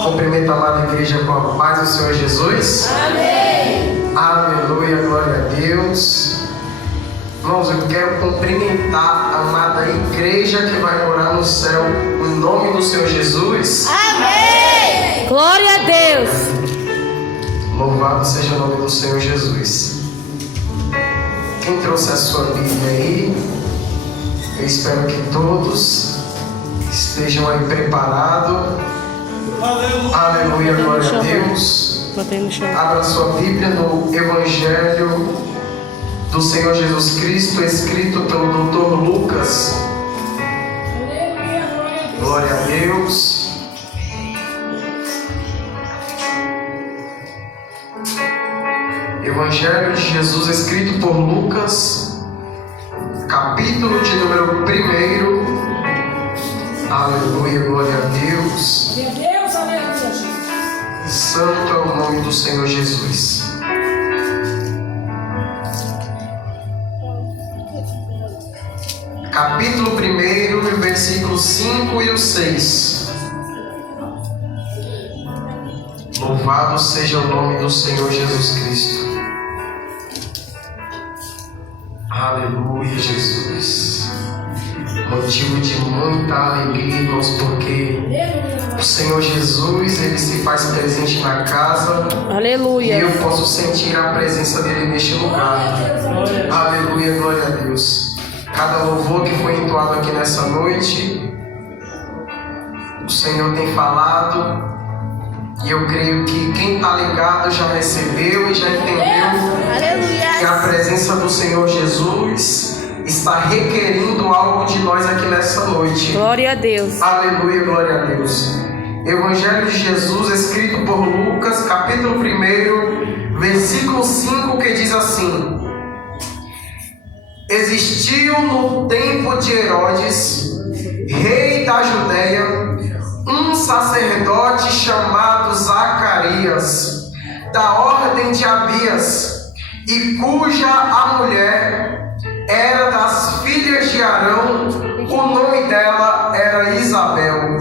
Cumprimento a amada igreja com a paz do Senhor Jesus. Amém. Aleluia, glória a Deus. Irmãos, eu quero cumprimentar a amada igreja que vai morar no céu, em nome do Senhor Jesus. Amém. Glória a Deus. Louvado seja o nome do Senhor Jesus. Quem trouxe a sua Bíblia aí, eu espero que todos estejam aí preparados. Aleluia, glória a Deus. Abra sua Bíblia no Evangelho do Senhor Jesus Cristo, escrito pelo Dr. Lucas. Glória a Deus. Evangelho de Jesus, escrito por Lucas, capítulo de número 1. Aleluia, glória a Deus. Santo é o nome do Senhor Jesus. Capítulo 1, versículos 5 e 6. Louvado seja o nome do Senhor Jesus Cristo. Aleluia, Jesus. Motivo de muita alegria, irmãos, porque o Senhor Jesus, Ele se faz presente na casa. Aleluia. E eu posso sentir a presença dEle neste lugar. Aleluia, glória a Deus. Cada louvor que foi entoado aqui nessa noite, o Senhor tem falado. E eu creio que quem está ligado já recebeu e já entendeu que a presença do Senhor Jesus está requerindo algo de nós aqui nessa noite. Glória a Deus. Aleluia, glória a Deus. Evangelho de Jesus, escrito por Lucas, capítulo 1, versículo 5, que diz assim: Existiu no tempo de Herodes, rei da Judéia, um sacerdote chamado Zacarias, da ordem de Abias, e cuja a mulher era das filhas de Arão, o nome dela era Isabel,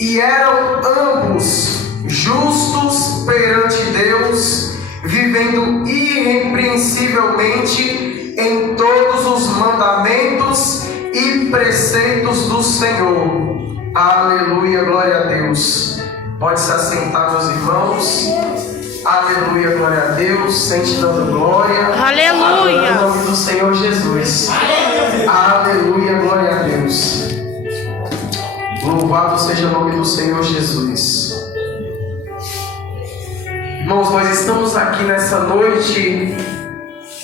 e eram ambos justos perante Deus, vivendo irrepreensivelmente em todos os mandamentos e preceitos do Senhor. Aleluia, glória a Deus. Pode se assentar, meus irmãos. Aleluia, glória a Deus. Sente dando glória. Aleluia. Em nome do Senhor Jesus. Aleluia, glória a Deus. Louvado seja o nome do Senhor Jesus. Irmãos, nós estamos aqui nessa noite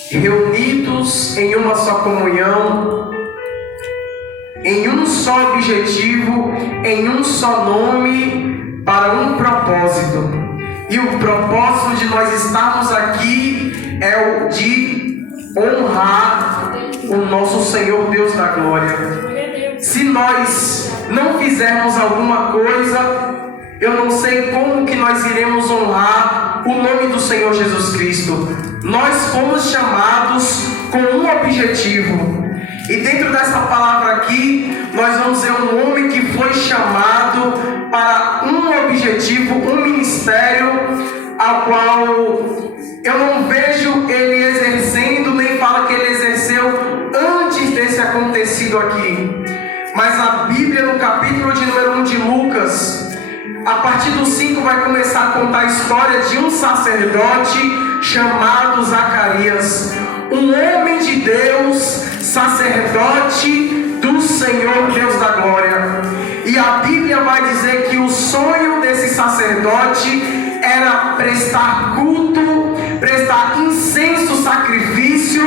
reunidos em uma só comunhão, em um só objetivo, em um só nome, para um propósito. E o propósito de nós estarmos aqui é o de honrar o nosso Senhor Deus da glória. Se nós não fizermos alguma coisa, eu não sei como que nós iremos honrar o nome do Senhor Jesus Cristo. Nós fomos chamados com um objetivo. E dentro dessa palavra aqui, nós vamos ver um homem que foi chamado para um objetivo, um ministério, ao qual eu não vejo ele exercendo, nem fala que ele exerceu antes desse acontecido aqui. Mas a Bíblia, no capítulo de número 1 de Lucas, a partir do 5 vai começar a contar a história de um sacerdote chamado Zacarias, um homem de Deus, sacerdote do Senhor Deus da glória. E a Bíblia vai dizer que o sonho desse sacerdote era prestar culto, prestar incenso, sacrifício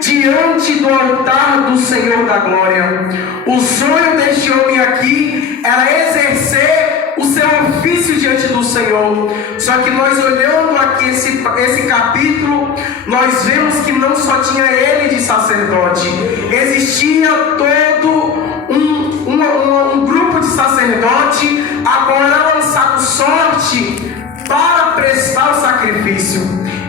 diante do altar do Senhor da glória. O sonho deste homem aqui era exercer o seu ofício diante do Senhor. Só que nós olhando aqui esse capítulo, nós vemos que não só tinha ele de sacerdote, existia todo um grupo de sacerdote a qual era lançado sorte para prestar o sacrifício.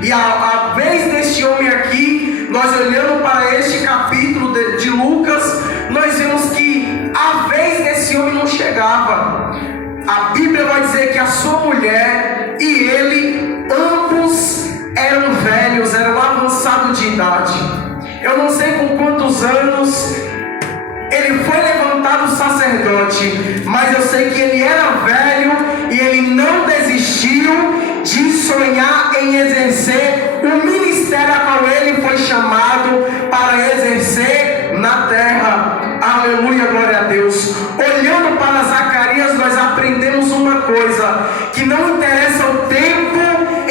E a vez deste homem aqui, nós olhando para este capítulo de Lucas, nós vemos que a vez desse homem não chegava. a Bíblia vai dizer que a sua mulher e ele, ambos eram velhos, eram avançados de idade. Eu não sei com quantos anos ele foi levantado sacerdote, mas eu sei que ele era velho e ele não desistiu de sonhar em exercer o ministério a qual ele foi chamado para exercer na terra. Aleluia, glória a Deus. Olhando para Zacarias, nós aprendemos uma coisa: que não interessa o tempo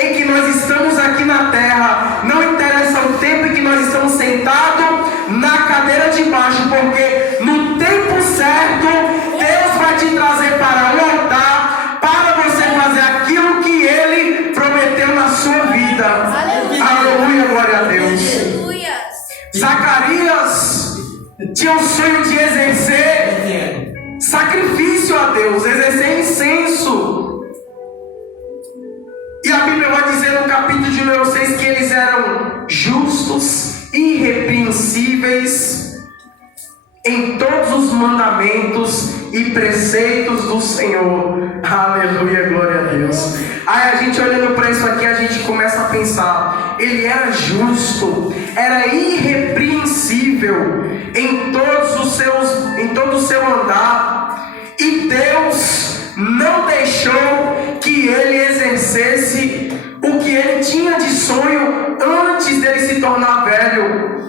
em que nós estamos aqui na terra, não interessa o tempo em que nós estamos sentados na cadeira de baixo, porque no tempo certo Deus vai te trazer para o altar para você fazer aquilo que Ele prometeu na sua vida. Aleluia, glória a Deus. Zacarias tinha o sonho de exercer sacrifício a Deus, exercer incenso. E a Bíblia vai dizer no capítulo de número 6 que eles eram justos, irrepreensíveis em todos os mandamentos e preceitos do Senhor. Aleluia, glória a Deus. Aí a gente olhando para isso aqui, a gente começa a pensar: ele era justo, era irrepreensível em todo o seu andar, e Deus não deixou que ele exercesse o que ele tinha de sonho antes dele se tornar velho.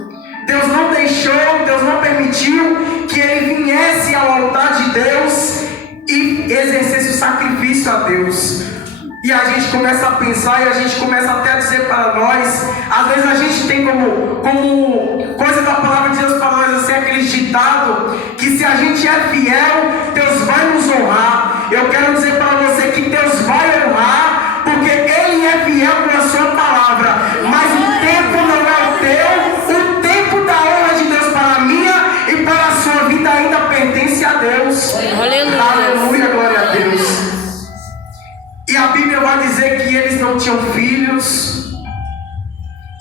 Deus não deixou, Deus não permitiu que ele viesse ao altar de Deus e exercesse o sacrifício a Deus. E a gente começa a pensar e a gente começa até a dizer para nós, às vezes a gente tem como coisa da palavra de Deus para nós assim, aquele ditado, que se a gente é fiel, Deus vai nos honrar. Eu quero dizer para você que Deus vai honrar, porque Ele é fiel com a sua palavra, mas o tempo não é o teu, o tempo da honra de Deus para a minha e para a sua vida ainda pertence a Deus. Aleluia. Aleluia, glória a Deus. E a Bíblia vai dizer que eles não tinham filhos.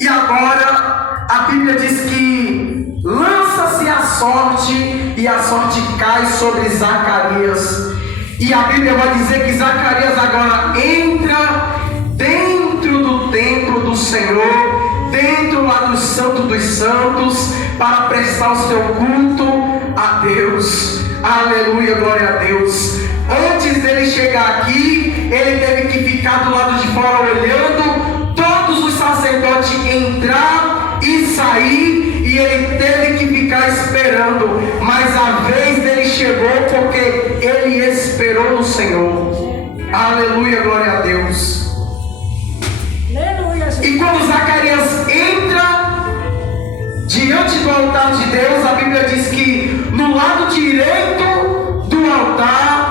E agora a Bíblia diz que lança-se a sorte, e a sorte cai sobre Zacarias. E a Bíblia vai dizer que Zacarias agora entra dentro do templo do Senhor, dentro lá do Santo dos Santos, para prestar o seu culto a Deus. Aleluia, glória a Deus. Antes dele chegar aqui, ele teve que ficar do lado de fora olhando todos os sacerdotes entrar e sair, e ele teve que ficar esperando. Mas a vez dele chegou porque ele esperou no Senhor. Aleluia, glória a Deus. E quando Zacarias entra diante do altar de Deus, a Bíblia diz que no lado direito do altar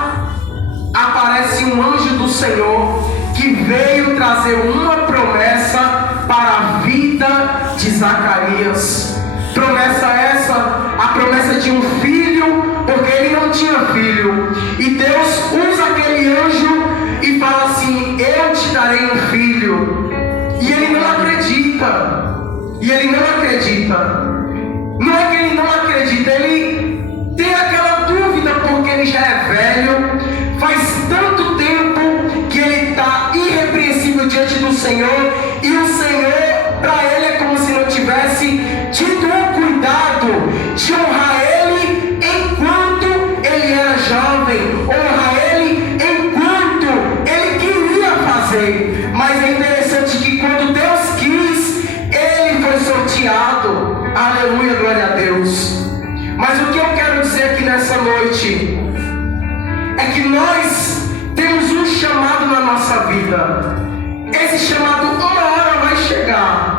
aparece um anjo do Senhor que veio trazer uma promessa para a vida de Zacarias. Promessa essa, a promessa de um filho, porque ele não tinha filho. E Deus usa aquele anjo e fala assim: eu te darei um filho. E ele não acredita. Não é que ele não acredita, ele tem aquela dúvida porque ele já é velho. Faz tanto tempo que ele está irrepreensível diante do Senhor, e o Senhor, para ele, é como se não tivesse tido o cuidado de honrar ele enquanto ele era jovem, honrar ele enquanto ele queria fazer. Mas é interessante que quando Deus quis, ele foi sorteado. Aleluia, glória a Deus. Mas o que eu quero dizer aqui nessa noite é que nós temos um chamado na nossa vida. Esse chamado uma hora vai chegar.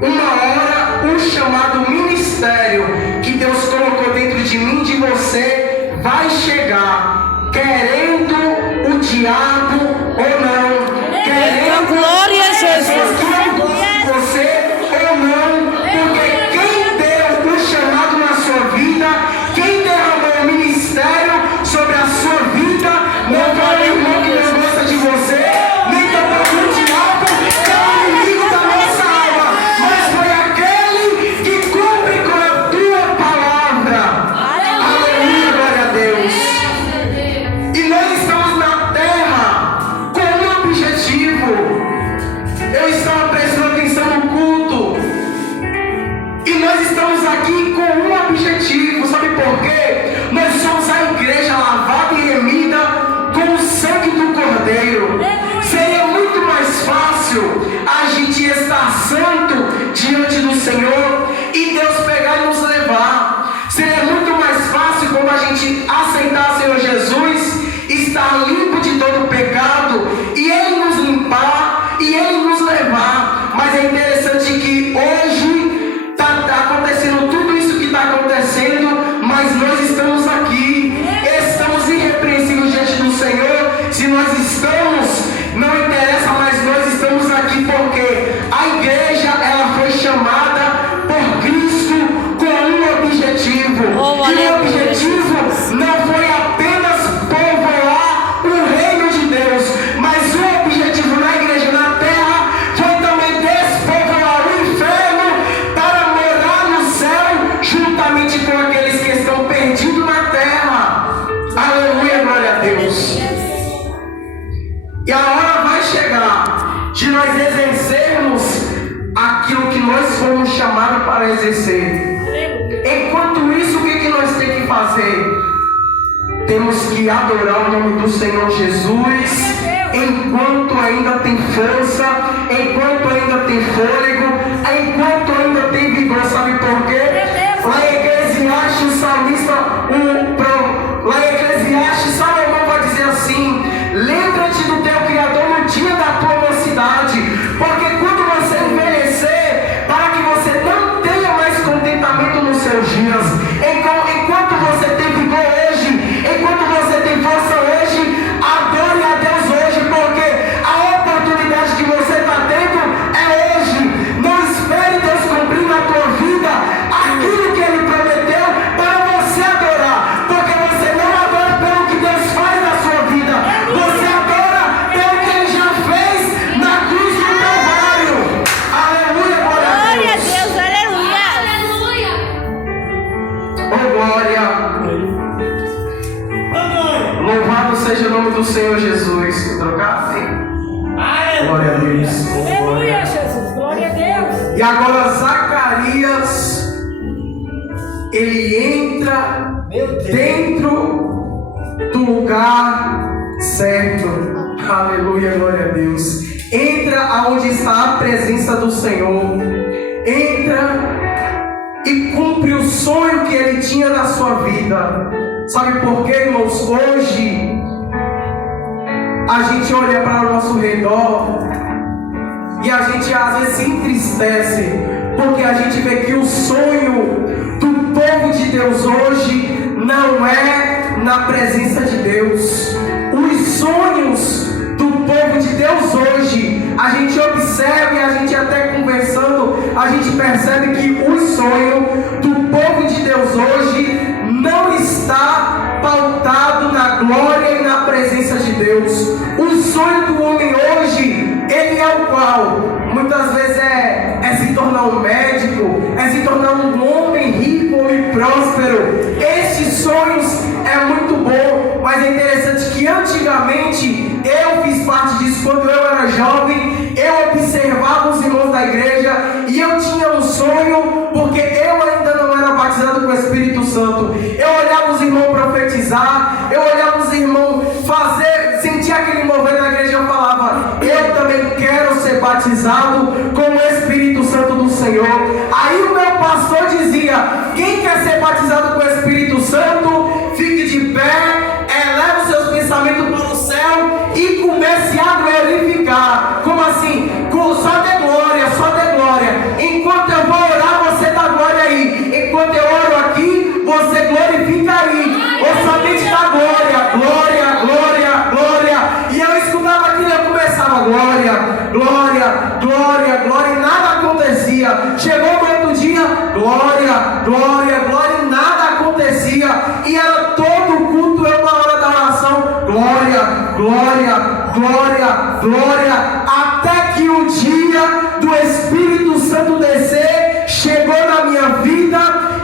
Uma hora o chamado ministério que Deus colocou dentro de mim e de você vai chegar, querendo o diabo ou não, querendo glória a Jesus, você ou não, porque quem deu o chamado na sua vida, quem derramou o ministério sobre a sua vida, não foi o irmão que não gosta de você, nem tampouco o diabo, que é o inimigo da nossa alma, mas foi aquele que cumpre com a tua palavra. Aleluia, glória a Deus. E nós estamos fazer? Temos que adorar o nome do Senhor Jesus enquanto ainda tem força, enquanto ainda tem fôlego, enquanto ainda tem vigor. Sabe por quê? Lá em Eclesiastes, o salmista, lá em Eclesiastes, Salomão vai dizer assim: lembra-te do teu Criador no dia da tua mocidade, porque quando você envelhecer, para que você não tenha mais contentamento nos seus dias, enquanto você tem vigor hoje, enquanto você tem força hoje, adore a Deus hoje, porque a oportunidade que você está tendo é hoje. Não espere Deus cumprir na tua vida aquilo que Ele prometeu para você adorar, porque você não adora pelo que Deus faz na sua vida, você adora pelo que Ele já fez na cruz do Calvário. Aleluia, glória a Deus. Aleluia. Oh glória. Louvado seja o nome do Senhor Jesus. Trocar? Glória a Deus. Aleluia, Jesus. Glória a Deus. E agora Zacarias, ele entra dentro do lugar certo. Aleluia, glória a Deus. Entra aonde está a presença do Senhor. Entra e cumpre o sonho que ele tinha na sua vida. Sabe por quê, irmãos? Hoje a gente olha para o nosso redor e a gente às vezes se entristece, porque a gente vê que o sonho do povo de Deus hoje não é na presença de Deus. Os sonhos do povo de Deus hoje, a gente observa e a gente até conversando, a gente percebe que o sonho do povo de Deus hoje não está pautado na glória e na presença de Deus. O sonho do homem hoje, ele é o qual? Muitas vezes é se tornar um médico, é se tornar um homem rico, um homem próspero. Estes sonhos é muito bom, mas é interessante que antigamente eu fiz parte disso quando eu era jovem. Eu observava os irmãos da igreja e eu tinha um sonho, porque eu ainda não era batizado com o Espírito Santo. Eu olhava os irmãos profetizar, eu olhava os irmãos sentia aquele mover na igreja. Eu falava: eu também quero ser batizado com o Espírito Santo do Senhor. Aí o meu pastor dizia: quem quer ser batizado com o Espírito Santo, fique de pé, eleva os seus pensamentos para o céu e comece a glorificar. Como assim? Só dê glória, só dê glória. Enquanto eu vou orar, você dá glória aí. Enquanto eu oro aqui, você glorifica aí. Ou somente dá glória, glória, glória, glória. E eu escutava aquilo e eu começava: glória, glória, glória, glória, e nada acontecia. Chegou no outro dia: glória, glória, glória, e nada acontecia. E era todo o culto, eu na hora da oração: glória, glória, glória, glória. Até que o dia do Espírito Santo descer chegou na minha vida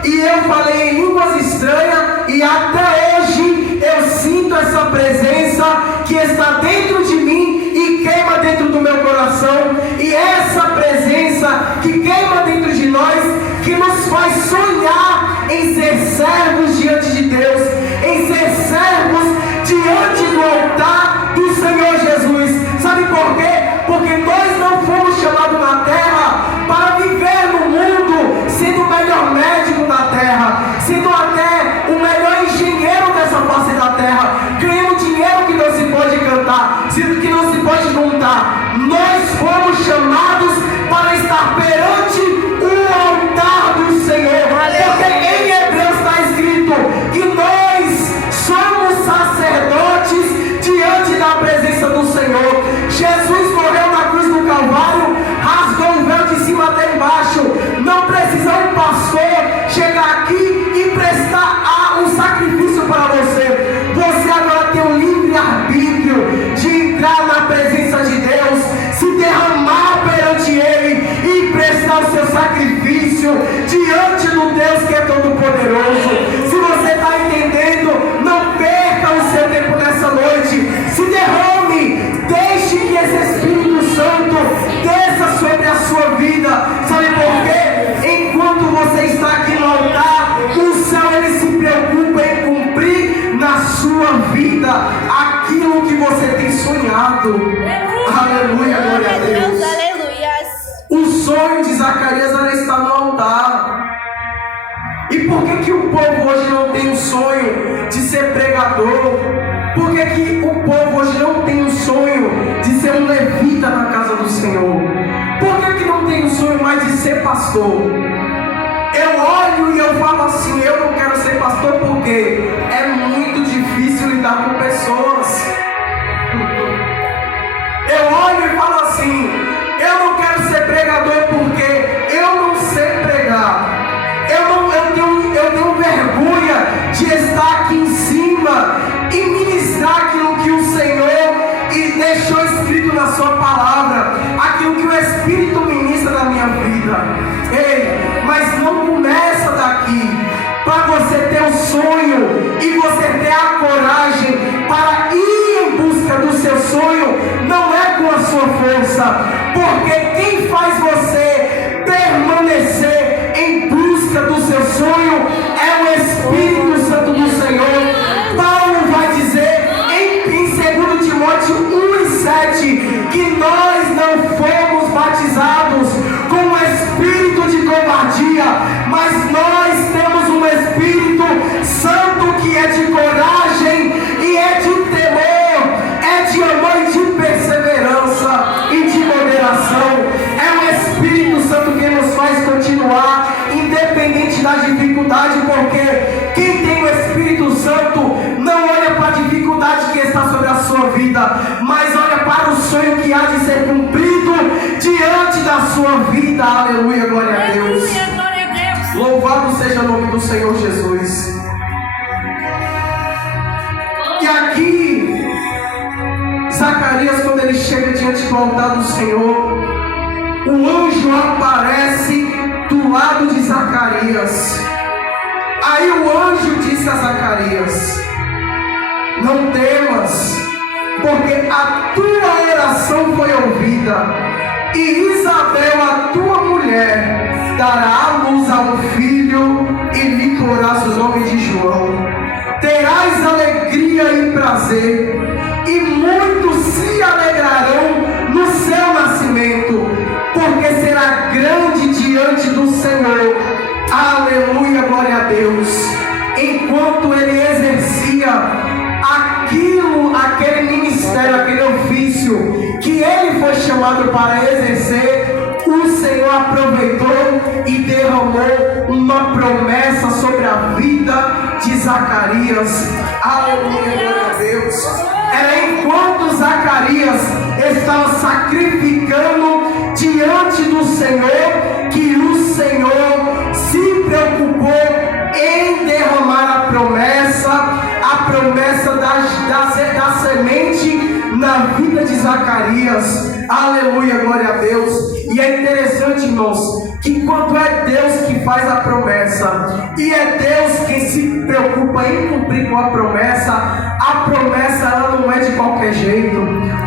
e eu falei em línguas estranhas, e até hoje eu sinto essa presença que está dentro de mim e queima dentro do meu coração. E essa presença que queima dentro de nós, que nos faz sonhar em ser servos diante de Deus, em ser servos diante do altar do Senhor Jesus. Sabe por quê? Porque nós não fomos chamados na terra para viver no mundo sendo o melhor médico da terra, sendo até o melhor engenheiro dessa face da terra, ganhando dinheiro que não se pode cantar, sendo que não se pode contar. Nós fomos chamados para estar perante o altar do Senhor, porque em Hebreus está escrito que nós somos sacerdotes diante da presença do Senhor. Jesus morreu na cruz do Calvário, rasgou o véu de cima até embaixo. Não precisa um pastor chegar aqui e prestar um sacrifício para você. Você agora tem um livre-arbítrio de entrar na presença de Deus, se derramar perante Ele e prestar o seu sacrifício diante do Deus que é todo-poderoso. Se você vida aquilo que você tem sonhado. Aleluia, glória a Deus. O sonho de Zacarias era estar no altar. E por que o povo hoje não tem um sonho de ser pregador? Por que o povo hoje não tem um sonho de ser um levita na casa do Senhor? Por que não tem um sonho mais de ser pastor? Eu olho e eu falo assim, eu não quero ser pastor porque é muito difícil lidar com pessoas. Eu olho e falo assim, eu não quero ser pregador porque eu não sei pregar. Eu tenho vergonha de estar aqui em cima e ministrar aquilo que o Senhor deixou escrito na sua palavra, aquilo que o Espírito ministra na minha vida. Ei, mas não começa daqui. Para você ter o sonho e você ter a coragem para ir em busca do seu sonho, não é com a sua força, porque quem faz você permanecer em busca do seu sonho é o Espírito Santo do Senhor. Paulo vai dizer em 2 Timóteo 1:7 que nós não fomos batizados com o espírito de covardia, mas nós temos um Espírito Santo que é de coragem e é de temor, é de amor e de perseverança e de moderação. É o Espírito Santo que nos faz continuar independente da dificuldade, porque quem tem o Espírito Santo não olha para a dificuldade que está sobre a sua vida, mas olha para o sonho que há de ser cumprido diante da sua vida. Aleluia, glória a Deus. Louvado seja o nome do Senhor Jesus. E aqui Zacarias, quando ele chega diante do altar do Senhor, o anjo aparece do lado de Zacarias. Aí o anjo disse a Zacarias: não temas, porque a tua oração foi ouvida, e Isabel, a tua mulher, dará à luz a um filho, e lhe porás o nome de João. Terás alegria e prazer, e muitos se alegrarão no seu nascimento, porque será grande diante do Senhor. Aleluia, glória a Deus. Enquanto ele exercia aquele ministério, aquele ofício que ele foi chamado para exercer, o Senhor aproveitou e derramou uma promessa sobre a vida de Zacarias. Aleluia, glória a Deus. Era enquanto Zacarias estava sacrificando diante do Senhor que o Senhor se preocupou em derramar a promessa da semente na vida de Zacarias. Aleluia, glória a Deus. E é interessante, irmãos, que quando é Deus que faz a promessa e é Deus quem se preocupa em cumprir com a promessa ela não é de qualquer jeito.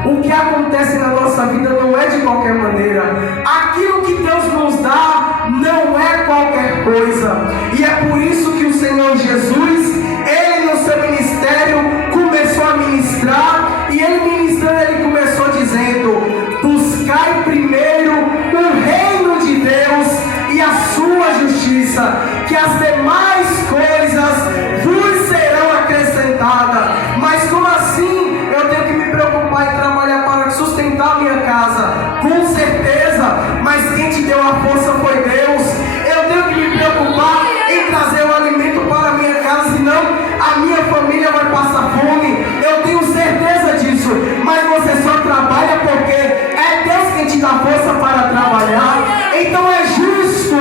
O que acontece na nossa vida não é de qualquer maneira. Aquilo que Deus nos dá não é qualquer coisa. E é por isso que o Senhor Jesus, ele no seu ministério começou a ministrar, e ele ministrando, ele começou dizendo: buscai primeiro o reino de Deus e a sua justiça, que as demais coisas vos serão acrescentadas. Mas como assim eu tenho que me preocupar em trabalhar para sustentar a minha casa? Com certeza, mas quem te deu a força foi Deus. Eu tenho que me preocupar em trazer o alimento para a minha casa, senão a minha família vai passar fome. Eu tenho certeza disso, mas você só trabalha porque é Deus quem te dá força para trabalhar. Então é justo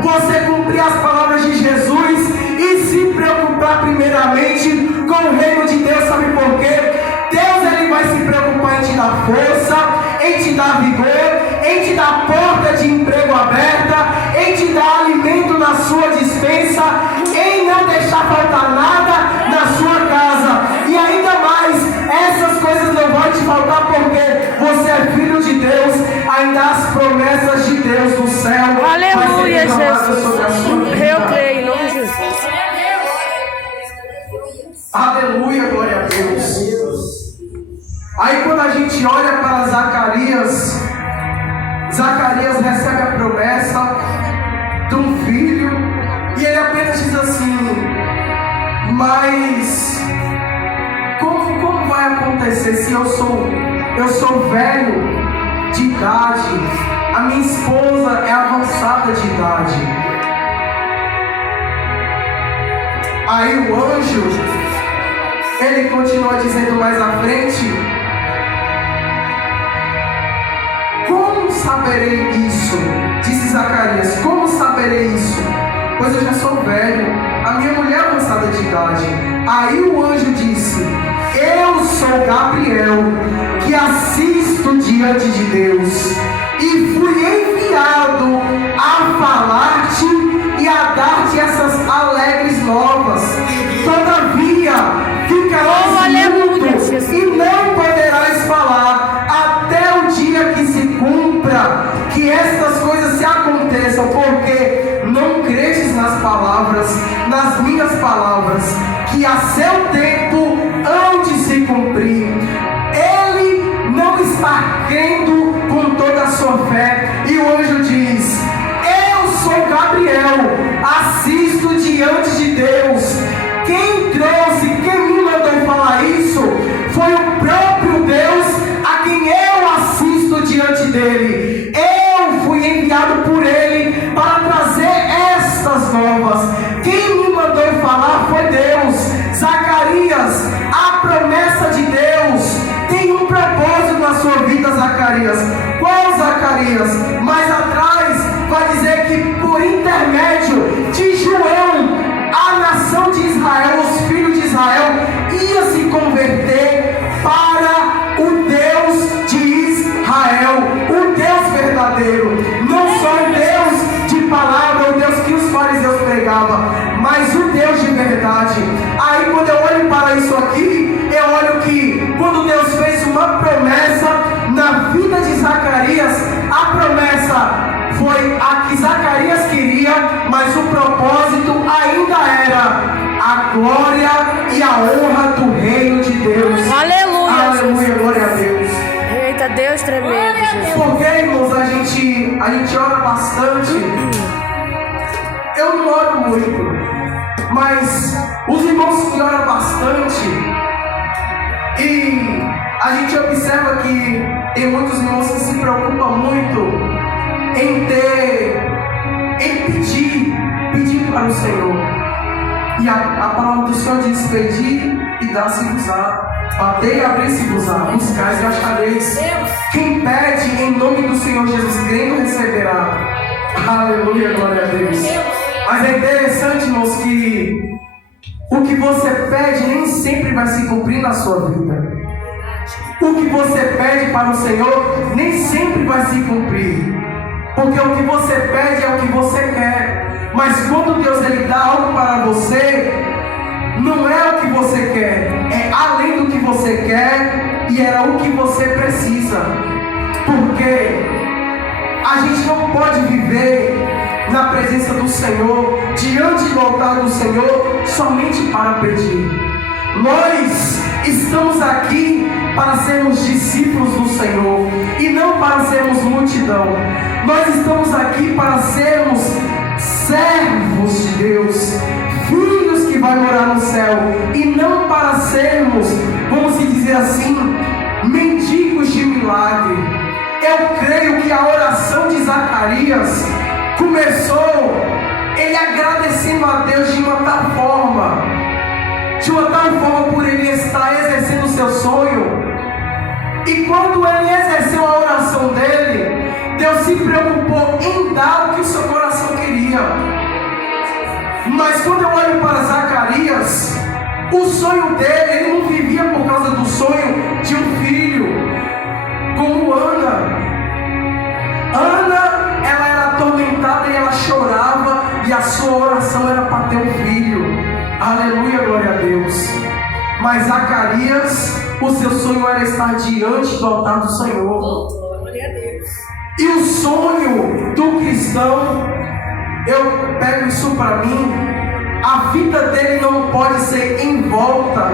você cumprir as palavras de Jesus e se preocupar primeiramente com o reino de Deus. Sabe por quê? Deus, ele vai se preocupar em te dar força, em te dar vigor, em te dar porta de emprego aberta, em te dar alimento na sua despensa, em não deixar faltar nada na sua casa. E ainda mais, essas coisas não vão te faltar porque você é filho de Deus. Ainda as promessas de Deus do céu. Aleluia, Jesus. Sobre a sua vida. Eu creio em nome de Jesus. Aleluia, glória a Deus. Aí quando a gente olha para Zacarias, Zacarias recebe a promessa de um filho e ele apenas diz assim: mas como vai acontecer se eu sou velho de idade, a minha esposa é avançada de idade? Aí o anjo, ele continua dizendo mais à frente: como saberei isso? Disse Zacarias: como saberei isso? Pois eu já sou velho, a minha mulher é avançada de idade. Aí o anjo disse: eu sou Gabriel, que assisto diante de Deus, e fui enviado a falar-te e a dar-te essas alegres novas. Todavia ficarás mudo e não poderás falar até o dia que se cumpra, que estas coisas se aconteçam, porque não credes nas palavras, nas minhas palavras, que a seu tempo hão de se cumprir. Ele não está crendo com toda a sua fé, e o anjo diz: eu sou Gabriel, assisto diante de Deus. Quem me mandou falar isso foi o próprio Deus, a quem eu assisto diante dele. Eu fui enviado por ele para trazer estas novas. Quem me mandou falar foi Deus. Zacarias, a promessa de Deus tem um propósito na sua vida, Zacarias. Qual, Zacarias? Mais atrás vai dizer que por intermédio de João, a nação de Israel, os filhos de Israel, ia se converter para o Deus de Israel, o Deus verdadeiro. Não só o Deus de palavra, o Deus que os fariseus pregavam, mas o Deus de verdade. Aí quando eu olho para isso aqui, eu olho que quando Deus fez uma promessa na vida de Zacarias, a promessa foi a que Zacarias queria, mas o propósito ainda era a glória e a honra do reino de Deus. Aleluia. Aleluia, glória a Deus. Eita, Deus tremendo, Jesus. Porque, irmãos, a gente ora bastante. Eu não oro muito, mas os irmãos que oram bastante, e a gente observa que tem muitos irmãos que se preocupam muito em pedir para o Senhor. E a palavra do Senhor diz: pedir e dar-se-vos-á, batei e abrir-se-vos-á, buscais e achareis. Quem pede em nome do Senhor Jesus, crendo, receberá. Aleluia, glória a Deus. Mas é interessante, irmãos, que o que você pede nem sempre vai se cumprir na sua vida. O que você pede para o Senhor nem sempre vai se cumprir. Porque o que você pede é o que você quer. Mas quando Deus ele dá algo para você, não é o que você quer, é além do que você quer e era o que você precisa. Porque a gente não pode viver na presença do Senhor, diante do altar do Senhor, somente para pedir. Nós estamos aqui para sermos discípulos do Senhor e não para sermos multidão. Nós estamos aqui para sermos servos de Deus, filhos que vai morar no céu, e não para sermos, vamos dizer assim, mendigos de milagre. Eu creio que a oração de Zacarias começou ele agradecendo a Deus de uma tal forma por ele estar exercendo o seu sonho. E quando ele exerceu a oração dele, Deus se preocupou em dar o que o seu coração queria. Mas quando eu olho para Zacarias, o sonho dele, ele não vivia por causa do sonho de um filho, como Ana. Ana, ela era atormentada e ela chorava, e a sua oração era para ter um filho. Aleluia, glória a Deus. Mas Zacarias, o seu sonho era estar diante do altar do Senhor. Glória a Deus. E o sonho do cristão, eu pego isso para mim, a vida dele não pode ser em volta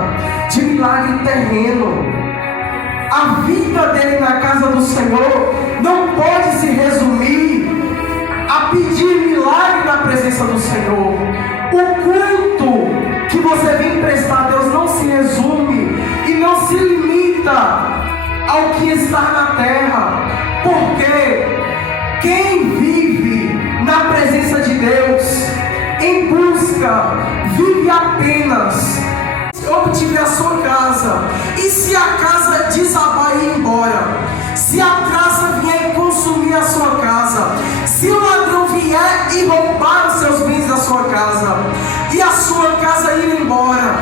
de milagre terreno. A vida dele na casa do Senhor não pode se resumir a pedir milagre na presença do Senhor. O culto que você vem prestar a Deus não se resume e não se limita ao que está na terra, porque quem vive na presença de Deus em busca, vive apenas obtiver a sua casa. E se a casa desabar e ir embora, se a traça vier consumir a sua casa, se o ladrão vier e roubar os seus bens da sua casa, e a sua casa ir embora,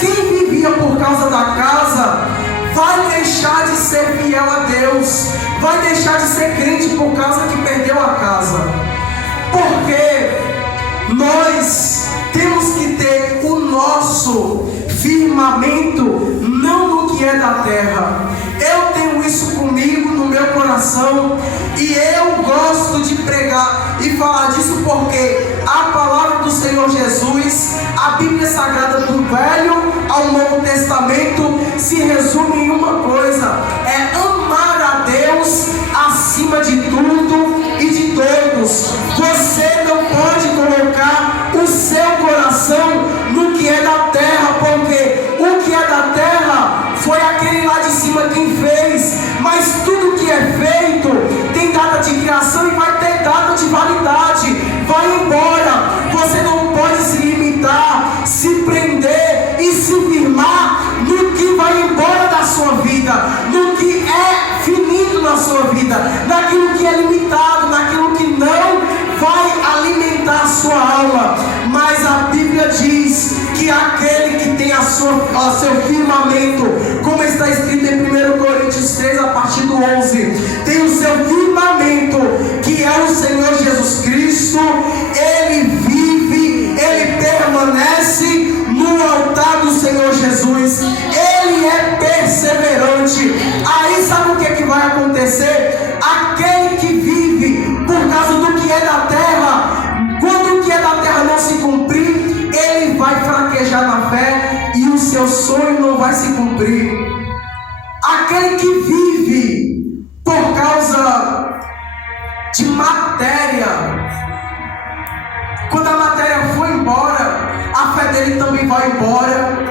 quem vivia por causa da casa vai deixar de ser fiel a Deus, vai deixar de ser crente por causa que perdeu a casa. Porque nós temos que ter o nosso firmamento não no que é da terra. Eu tenho isso comigo no meu coração e eu gosto de pregar e falar disso porque a palavra do Senhor Jesus, a Bíblia Sagrada do Velho ao Novo Testamento se resume em uma coisa: é amar a Deus acima de tudo e de todos. Você não pode colocar o seu coração no que é da terra, porque o que é da terra foi aquele lá de cima quem fez, mas tudo que é feito tem data de criação e vai ter data de validade, vai embora. Você não pode se limitar, se prender e se firmar no que vai embora da sua vida, no que é finito na sua vida, naquilo que é limitado, naquilo que não vai alimentar a sua alma. Mas a Bíblia diz que aquele que tem seu firmamento, como está escrito em 1 Coríntios 3, a partir do 11, tem o seu firmamento, que é o Senhor Jesus Cristo. Ele vive, ele permanece no altar do Senhor Jesus, ele é perseverante. Aí sabe o que vai acontecer? Aquele que vive por causa do que é da terra, quando o que é da terra não se cumprir, ele vai fraquejar na fé e o seu sonho não vai se cumprir. Aquele que vive por causa de matéria, quando a matéria for embora, a fé dele também vai embora,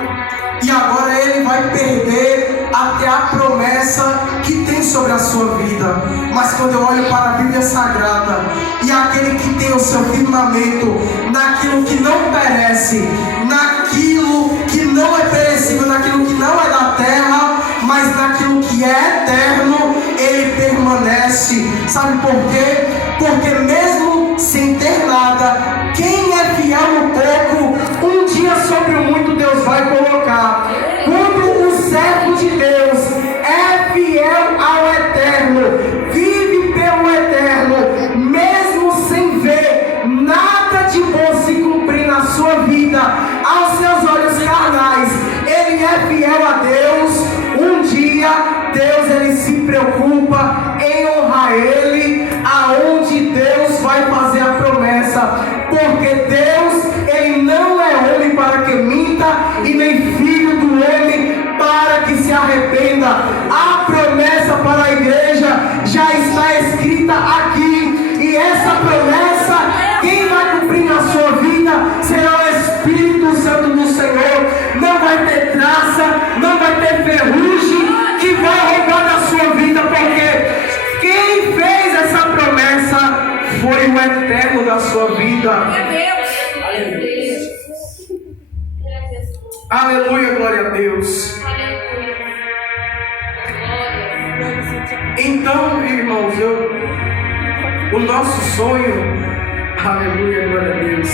e agora ele vai perder até a promessa que tem sobre a sua vida. Mas quando eu olho para a Bíblia Sagrada, e aquele que tem o seu firmamento naquilo que não perece, naquilo que não é perecível, naquilo que não é da terra, mas naquilo que é eterno, ele permanece. Sabe por quê? Porque mesmo sem ter nada, quem é fiel no pouco, um dia sobre o muito Deus vai colocar. Quando o servo de Deus é fiel ao eterno, vive pelo eterno, mesmo sem ver nada de bom se cumprir na sua vida, aos seus olhos carnais, ele é fiel a Deus. Um dia Deus ele se preocupa em honrar ele, aonde Deus vai fazer a promessa, porque Deus ele não é homem para que minta e nem filho do homem para que se arrependa. A promessa para a igreja já está escrita aqui, e essa promessa quem vai cumprir na sua vida será o Espírito Santo do Senhor. Não vai ter traça, não vai ter ferrugem que vai roubar da sua vida, porque quem fez essa promessa foi o eterno da sua vida. Aleluia, glória a Deus. Então, irmãos, o nosso sonho, aleluia, glória a Deus,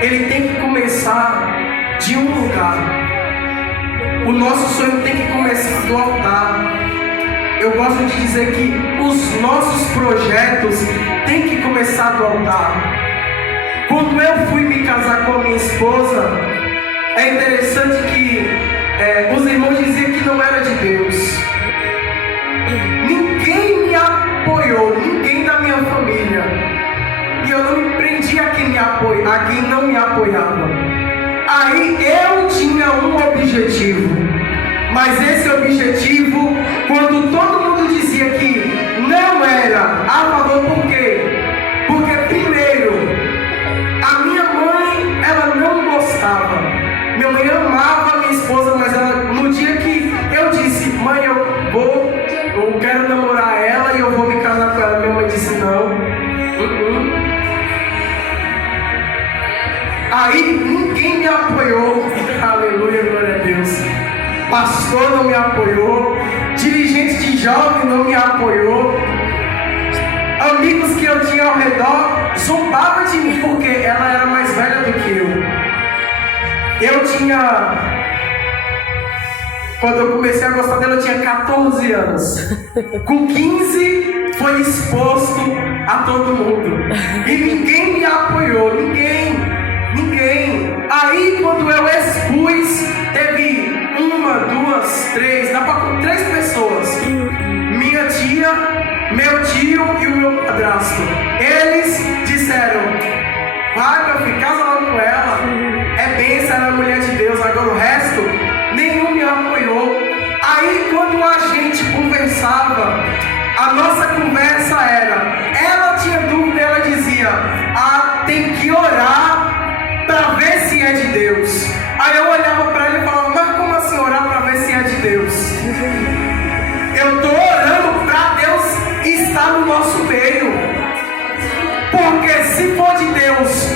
ele tem que começar de um lugar. O nosso sonho tem que começar do altar. Eu gosto de dizer que os nossos projetos têm que começar do altar. Quando eu fui me casar com a minha esposa, é interessante que os irmãos diziam que não era de Deus. Ninguém me apoiou, ninguém da minha família. E eu não me prendi permitia a quem não me apoiava. Aí eu tinha um objetivo, mas esse objetivo, quando todo mundo dizia que não era a favor, por quê? Porque primeiro, a minha mãe, ela não gostava. Minha mãe amava a minha esposa, mas no dia que eu disse, mãe, eu quero namorar ela e eu vou me casar com ela, minha mãe disse não. Aí ninguém me apoiou. Aleluia, glória a Deus. Pastor não me apoiou. Dirigente de jovem não me apoiou. Amigos que eu tinha ao redor zombavam de mim porque ela era mais velha do que eu. Quando eu comecei a gostar dela, eu tinha 14 anos. Com 15, foi exposto a todo mundo. E ninguém me apoiou, ninguém. Aí, quando eu expus, teve 1, 2, 3, dá pra 3 pessoas. Minha tia, meu tio e o meu padrasto. Eles disseram, vai meu filho, casa logo com ela. É bênção, ela é mulher de Deus. Agora o resto, nenhum me apoiou. Aí quando a gente conversava, a nossa conversa era, ela tinha dúvida, ela dizia, tem que orar para ver se é de Deus. Aí eu olhava para ela e falava, mas como assim orar para ver se é de Deus? Eu estou orando para Deus estar no nosso meio. Porque se for de Deus,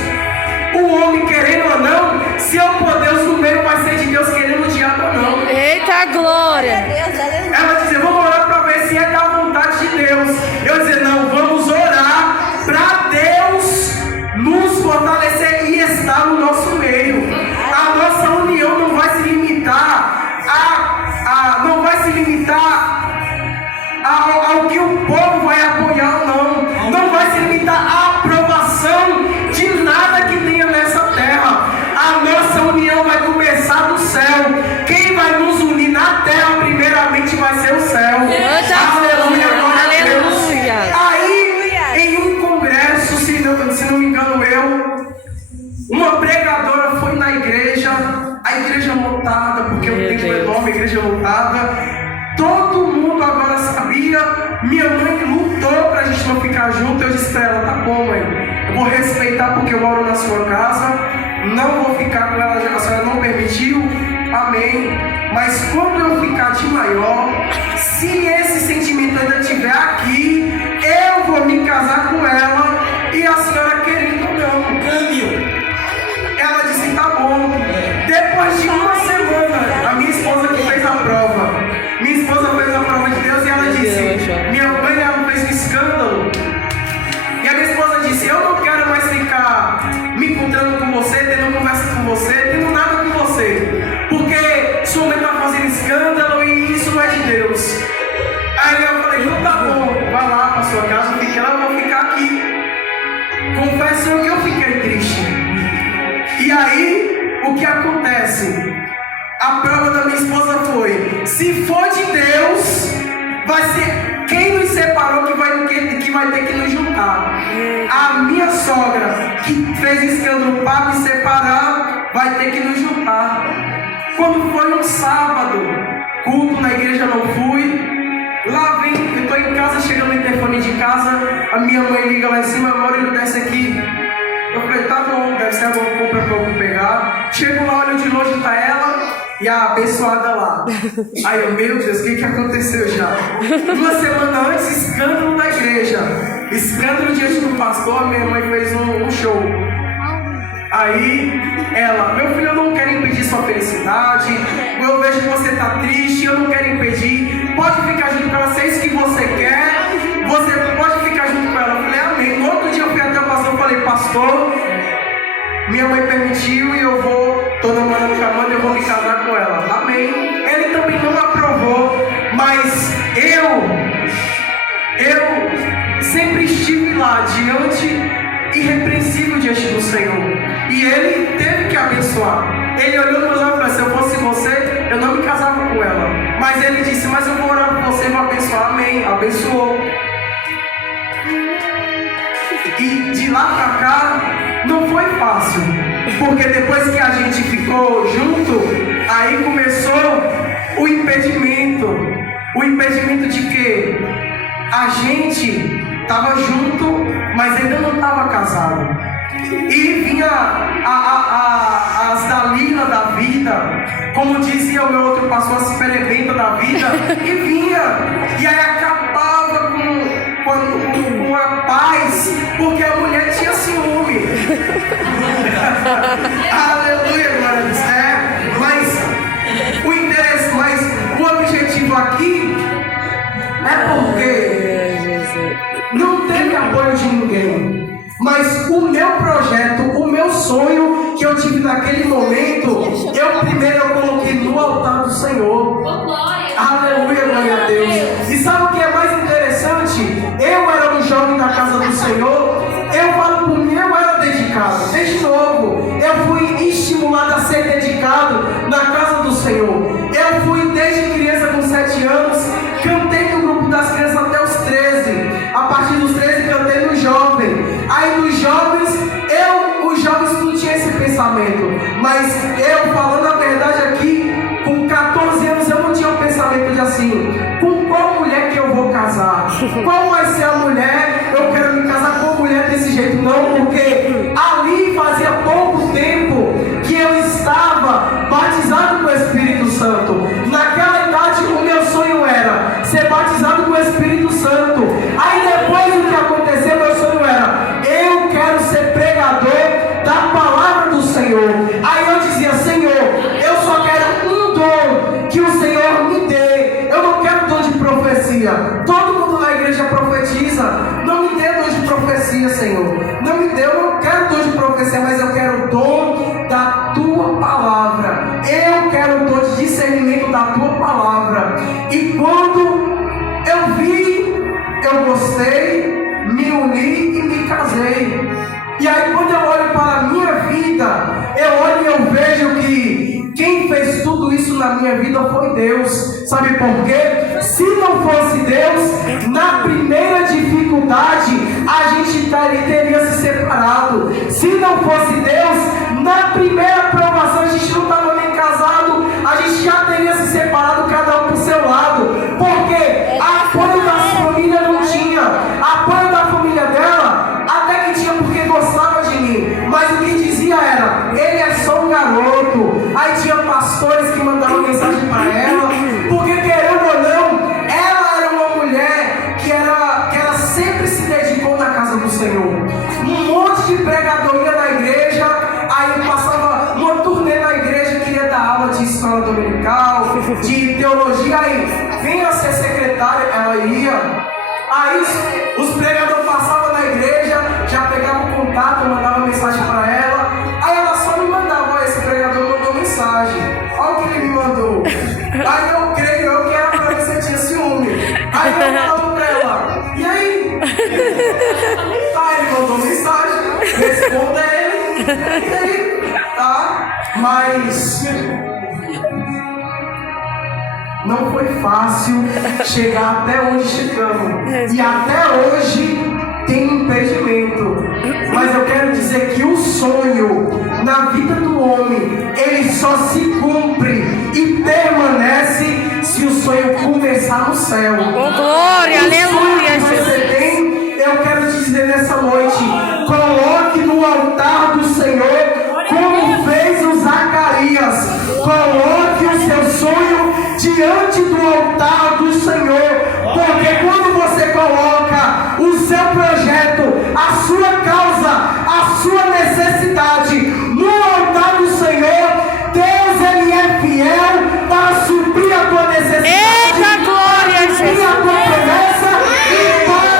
o homem querendo ou não, se eu for Deus no meio, vai ser de Deus querendo o diabo ou não. Eita glória! Ela dizia, vamos orar para ver se é da vontade de Deus. Eu dizia, não, vamos orar para Deus nos fortalecer e estar no nosso meio. A nossa união não vai se limitar ao que o povo vai apoiar ou não. Não vai se limitar à aprovação de nada que tenha nessa terra. A nossa união vai começar do céu. Quem vai nos unir na terra primeiramente vai ser o céu. Aleluia, glória a Deus. Aí, em um congresso, se não me engano uma pregadora foi na igreja, a igreja lotada, porque o tempo é enorme, a igreja lotada. Todo mundo agora sabia. Minha mãe lutou pra gente não ficar junto. Eu disse pra ela, tá bom mãe, eu vou respeitar porque eu moro na sua casa, não vou ficar com ela, já que a senhora não permitiu, amém. Mas quando eu ficar de maior, se esse sentimento ainda estiver aqui, eu vou me casar com ela, e a senhora querendo ou não. Ela disse, tá bom. Depois de uma semana, a minha esposa que fez a prova. Minha esposa fez a prova de Deus e ela disse, minha mãe ela fez um escândalo. E a minha esposa disse, eu não quero mais ficar me encontrando com você, tendo conversa com você, tendo nada com você. Porque sua mãe está fazendo escândalo e isso não é de Deus. Aí eu falei, então tá bom, vai lá para sua casa, fique lá, eu vou ficar aqui. Confesso que eu fiquei triste. E aí, o que acontece? A prova da minha esposa foi, se for de Deus, vai ser quem nos separou que vai ter que nos juntar. A minha sogra, que fez escândalo para me separar, vai ter que nos juntar. Quando foi um sábado, culto na igreja não fui. Lá vem, eu estou em casa, chegando no interfone de casa, a minha mãe liga lá em cima, agora ele desce aqui. Eu falei, tá bom, deve ser a mão compra pra eu pegar. Chego lá, olho de longe, tá ela e a abençoada lá. Aí eu, meu Deus, o que aconteceu já? 2 semanas antes, escândalo da igreja. Escândalo diante do pastor, minha mãe fez um show. Aí ela, meu filho, eu não quero impedir sua felicidade. Eu vejo que você tá triste, eu não quero impedir. Pode ficar junto com ela, se é isso que você quer. Você pode ficar junto com ela. Eu falei, amém. No outro dia eu fui até o pastor e falei, pastor, minha mãe permitiu e eu tô namorando com a Amanda e eu vou me casar com ela. Amém. Ele também não aprovou, mas eu sempre estive lá diante, irrepreensível diante do Senhor. E ele teve que abençoar. Ele olhou nos meus olhos e falou, se eu fosse você, eu não me casava com ela. Mas ele disse, mas eu vou orar por você e vou abençoar. Amém. Abençoou. E de lá pra cá, Porque depois que a gente ficou junto, aí começou o impedimento. O impedimento de quê? A gente estava junto, mas ainda não estava casado. E vinha as Dalila da vida, como dizia o meu outro pastor, as perebenta da vida, e vinha, e aí acabava com a paz, porque a mulher tinha ciúme. Aleluia, glória a Deus. Mas o objetivo aqui é porque não teve apoio de ninguém. Mas o meu projeto, o meu sonho que eu tive naquele momento, eu coloquei no altar do Senhor. Aleluia, glória a Deus. E sabe o que é mais interessante? Eu era um jovem da casa do Senhor. Eu falo por mim, eu era dedicado. Desde novo, eu fui estimulado a ser dedicado na casa do Senhor. Eu fui desde criança com 7 anos, cantei no grupo das crianças até os 13. A partir dos 13 cantei no jovem. Aí nos jovens, os jovens não tinham esse pensamento. Mas eu, falando a verdade aqui, com 14 anos eu não tinha um pensamento de assim, com qual mulher que eu vou casar? Qual vai ser a mulher? Eu quero me casar com uma mulher desse jeito. Não, porque ali fazia pouco tempo que eu estava batizado com o Espírito Santo. Naquela idade o meu sonho era ser batizado com o Espírito Santo. Aí depois o que aconteceu, meu sonho era: eu quero ser pregador da palavra do Senhor. Aí eu dizia: Senhor, eu só quero um dom que o Senhor me dê. Eu não quero dom de profecia. Todo mundo na igreja profetiza. Não me dê dom de profecia, Senhor. Não me dê, eu não quero dom de profecia, mas eu quero o dom da tua palavra. Eu quero o dom de discernimento da tua palavra. E quando eu vi, eu gostei, me uni e me casei. E aí quando eu olho para a minha vida, eu olho e eu vejo que quem fez tudo isso na minha vida foi Deus. Sabe por quê? Se não fosse Deus, na primeira dificuldade a gente teria se separado. Se não fosse Deus, na primeira provação a gente não estava nem casado, a gente já teria se separado, cada um por seu lado. Porque apoio da família não tinha, apoio da família dela até que tinha, porque gostava de mim, mas o que dizia era: ele é só um garoto. Aí tinha pastores que mandavam mensagem para ela, porque querendo ou não, ela era uma mulher que ela sempre se dedicou na casa do Senhor. Um monte de pregador ia na igreja, aí passava uma turnê na igreja, queria dar aula de escola dominical, de teologia, aí venha ser secretária, ela ia. Aí os pregadores passavam na igreja, já pegavam contato, mandavam mensagem para ela. Aí ela só me mandava: ó, esse pregador mandou mensagem, olha o que ele me mandou. Aí eu creio que era para ver se eu tinha ciúme. Aí eu falava para ela: e aí? Tá, ele mandou mensagem, responda ele. E aí? Tá? Mas não foi fácil chegar até onde chegamos. E até hoje tem impedimento. Mas eu quero dizer que o sonho na vida do homem, ele só se cumpre e permanece se o sonho começar no céu. Oh, glória, aleluia, você tem, eu quero te dizer nessa noite: coloque no altar do Senhor, como fez o Zacarias. Coloque o seu sonho diante do altar do Senhor, porque quando você coloca o seu projeto, a sua causa, a sua necessidade no altar do Senhor, Deus, ele é fiel para suprir a tua necessidade. Eita, glória, suprir a tua promessa e para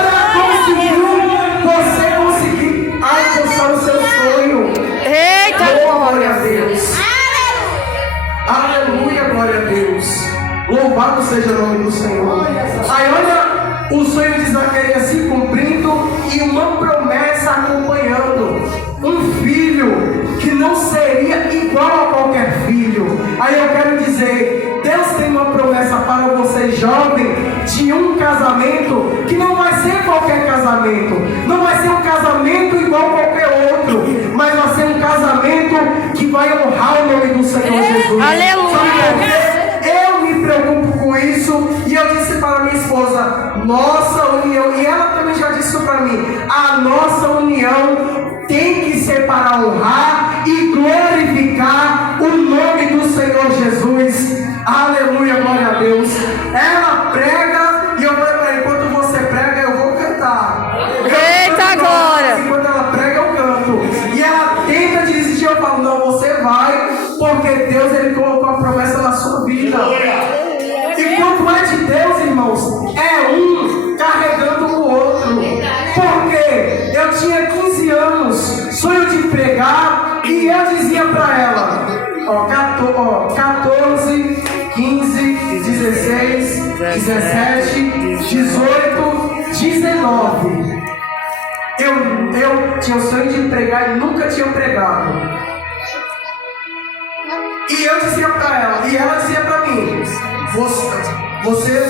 você conseguir alcançar o seu sonho. Eita, glória a Deus. Aleluia, glória a Deus. Louvado seja o nome do Senhor. Aí olha o sonho de Zacarias se cumprindo e uma promessa acompanhando. Um filho que não seria igual a qualquer filho. Aí eu quero dizer, Deus tem uma promessa para você jovem, de um casamento que não vai ser qualquer casamento. Não vai ser um casamento igual a qualquer outro, mas vai ser um casamento Jesus. Aleluia. Eu me preocupo com isso. E eu disse para minha esposa, nossa união, e ela também já disse isso para mim, a nossa união tem que ser para honrar e glorificar o nome do Senhor Jesus. Aleluia, glória a Deus. Ela prega e eu falei para ela, enquanto você prega eu vou cantar. Eita glória. Enquanto ela prega eu canto. E ela tenta desistir, eu falo, não, você vai, porque Deus ele colocou a promessa na sua vida. E quando é de Deus, irmãos, é um carregando o outro. Porque eu tinha 15 anos, sonho de pregar, e eu dizia para ela, 14, 15, 16, 17, 18, 19. Eu tinha o sonho de pregar e nunca tinha pregado. E eu dizia para ela, e ela dizia para mim, você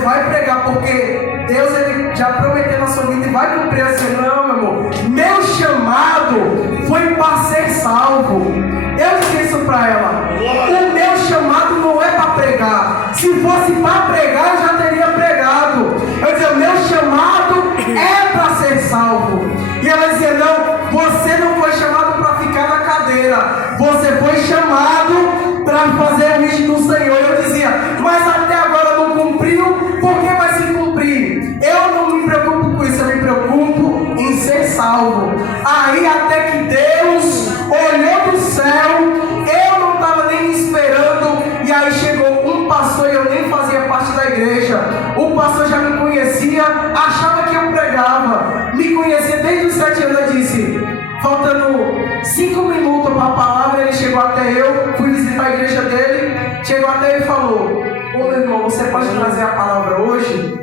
vai pregar, porque Deus ele já prometeu na sua vida e vai cumprir. Assim, não, meu amor, meu chamado foi para ser salvo. Eu disse isso para ela, o meu chamado não é para pregar, se fosse para pregar eu já teria pregado. Eu dizia, o meu chamado é para ser salvo. E ela dizia, não, você não foi chamado para ficar na cadeira, você foi chamado para fazer o vídeo do Senhor. Eu dizia, mas até agora não cumpriu, por que vai se cumprir? Eu não me preocupo com isso, eu me preocupo em ser salvo. Aí até que Deus olhou do céu, eu não estava nem esperando, e aí chegou um pastor, e eu nem fazia parte da igreja. O pastor já me conhecia, achava que eu pregava, me conhecia desde os 7 anos. Eu disse, faltando 5 minutos para a palavra, ele chegou até eu, fui visitar a igreja dele, chegou até eu e falou, ô meu irmão, você pode trazer a palavra hoje?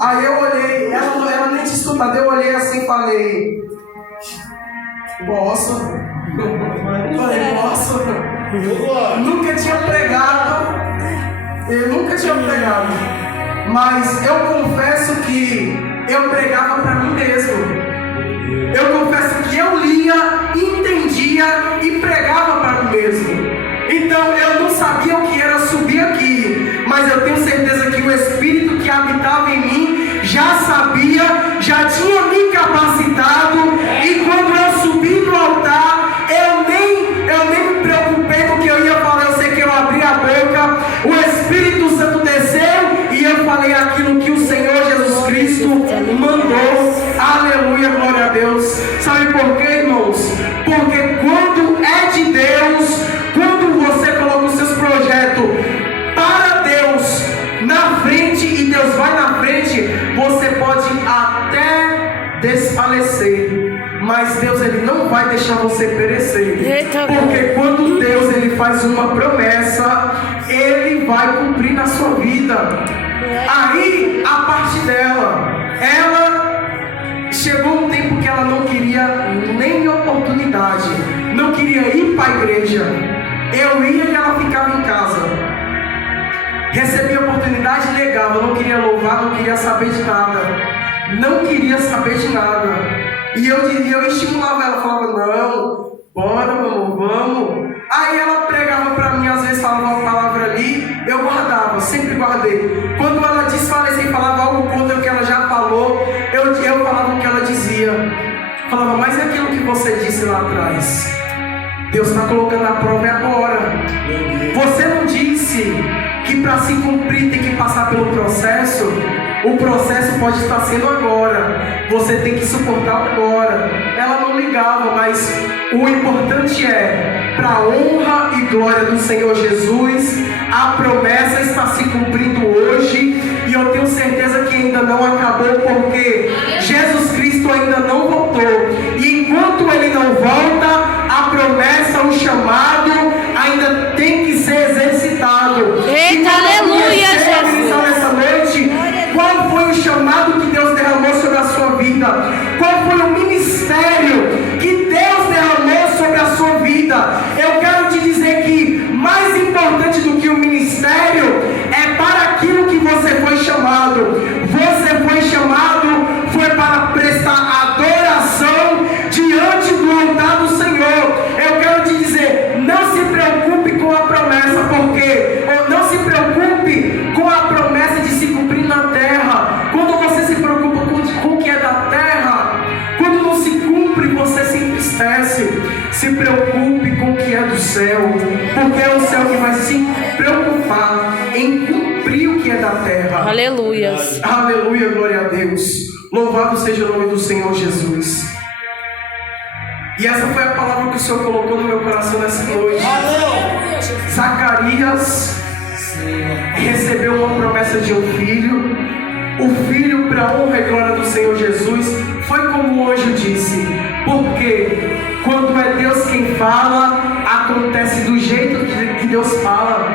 Aí eu olhei, ela nem tinha escutado, eu olhei assim e falei, posso? Falei, posso? Nunca tinha pregado, mas eu confesso que eu pregava para mim mesmo. Eu confesso que eu lia, entendia e pregava para mim mesmo. Então eu não sabia o que era subir aqui, mas eu tenho certeza que o Espírito que habitava em mim já sabia, já tinha me capacitado. E quando eu subi no altar, eu nem me preocupei com o que eu ia falar. Eu sei que eu abri a boca, o Espírito Santo desceu e eu falei aquilo que o Senhor Jesus Cristo mandou. Aleluia, glória a Deus. Sabe por quê, irmãos? Porque quando é de Deus, quando você coloca os seus projetos para Deus na frente e Deus vai na frente, você pode até desfalecer, mas Deus ele não vai deixar você perecer. Porque quando Deus ele faz uma promessa, ele vai cumprir na sua vida. Aí a parte dela, ela chegou um tempo que ela não queria nem oportunidade, não queria ir para a igreja. Eu ia e ela ficava em casa. Recebia oportunidade, negava, não queria louvar, não queria saber de nada. Não queria saber de nada. E eu estimulava ela, falava, não, bora, meu amor, vamos. Aí ela pregava para mim, às vezes falava uma palavra ali, eu guardava, sempre guardei. Quando ela desfalecia e falava algo contra o que ela já falou, eu falava o que ela dizia. Falava, mas é aquilo que você disse lá atrás. Deus está colocando a prova agora. Você não disse que para se cumprir tem que passar pelo processo? O processo pode estar sendo agora. Você tem que suportar agora. Ela não ligava, mas o importante é, para a honra e glória do Senhor Jesus, a promessa está se cumprindo hoje. E eu tenho certeza que ainda não acabou, porque Jesus Cristo ainda não voltou. E enquanto Ele não volta, a promessa, o chamado ainda tem que ser exercitado. Eita, aleluia, Jesus! Nessa noite, qual foi o chamado que Deus derramou sobre a sua vida? Qual foi o ministério que Deus derramou sobre a sua vida? Eu quero te dizer que mais importante do que o ministério é para aquilo que você foi chamado. Você foi chamado, foi para prestar adoração diante do altar do Senhor. Eu quero te dizer, é o que vai se preocupar em cumprir o que é da terra. Aleluias. Aleluia, glória a Deus. Louvado seja o nome do Senhor Jesus. E essa foi a palavra que o Senhor colocou no meu coração nessa noite. Zacarias recebeu uma promessa de um filho. O filho, para a honra e glória do Senhor Jesus, foi como o anjo disse. Porque quando é Deus quem fala, acontece do jeito que Deus fala.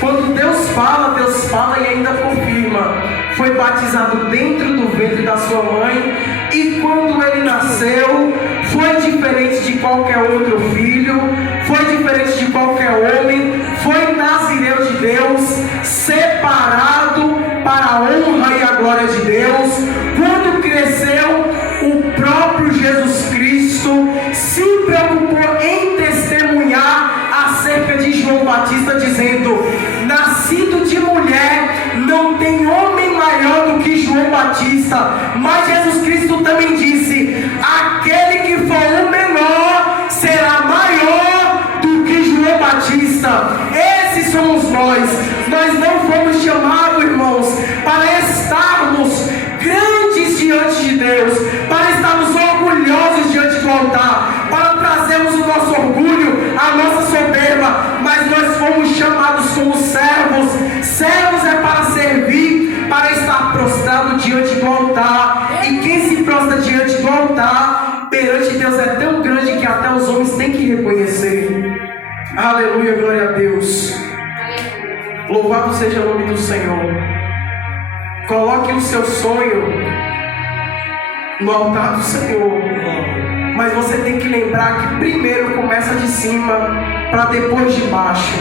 Quando Deus fala e ainda confirma. Foi batizado dentro do ventre da sua mãe, e quando ele nasceu, foi diferente de qualquer outro filho, foi diferente de qualquer homem, foi nazireu de Deus, separado para a honra e a glória de Deus. Quando cresceu, o próprio Jesus Cristo se preocupou em testemunhar acerca de João Batista, dizendo: nascido de mulher, não tem homem maior do que João Batista. Mas Jesus Cristo também disse: aquele que for o menor será maior do que João Batista. Esses somos nós. Nós não fomos chamados, irmãos, para estarmos grandes diante de Deus, para estarmos orgulhosos diante do altar, para trazermos o nosso orgulho, a nossa soberba, mas nós fomos chamados como servos. Servos é para servir, para estar prostrado diante do altar. E quem se prostra diante do altar, perante Deus, é tão grande que até os homens têm que reconhecer. Aleluia, glória a Deus. Louvado seja o nome do Senhor. Coloque o seu sonho no altar do Senhor. Mas você tem que lembrar que primeiro começa de cima para depois de baixo.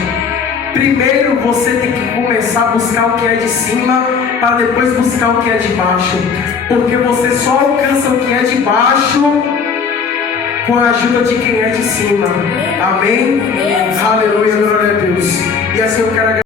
Primeiro você tem que começar a buscar o que é de cima para depois buscar o que é de baixo. Porque você só alcança o que é de baixo com a ajuda de quem é de cima. Amém? Aleluia, glória a Deus. E assim eu quero agradecer.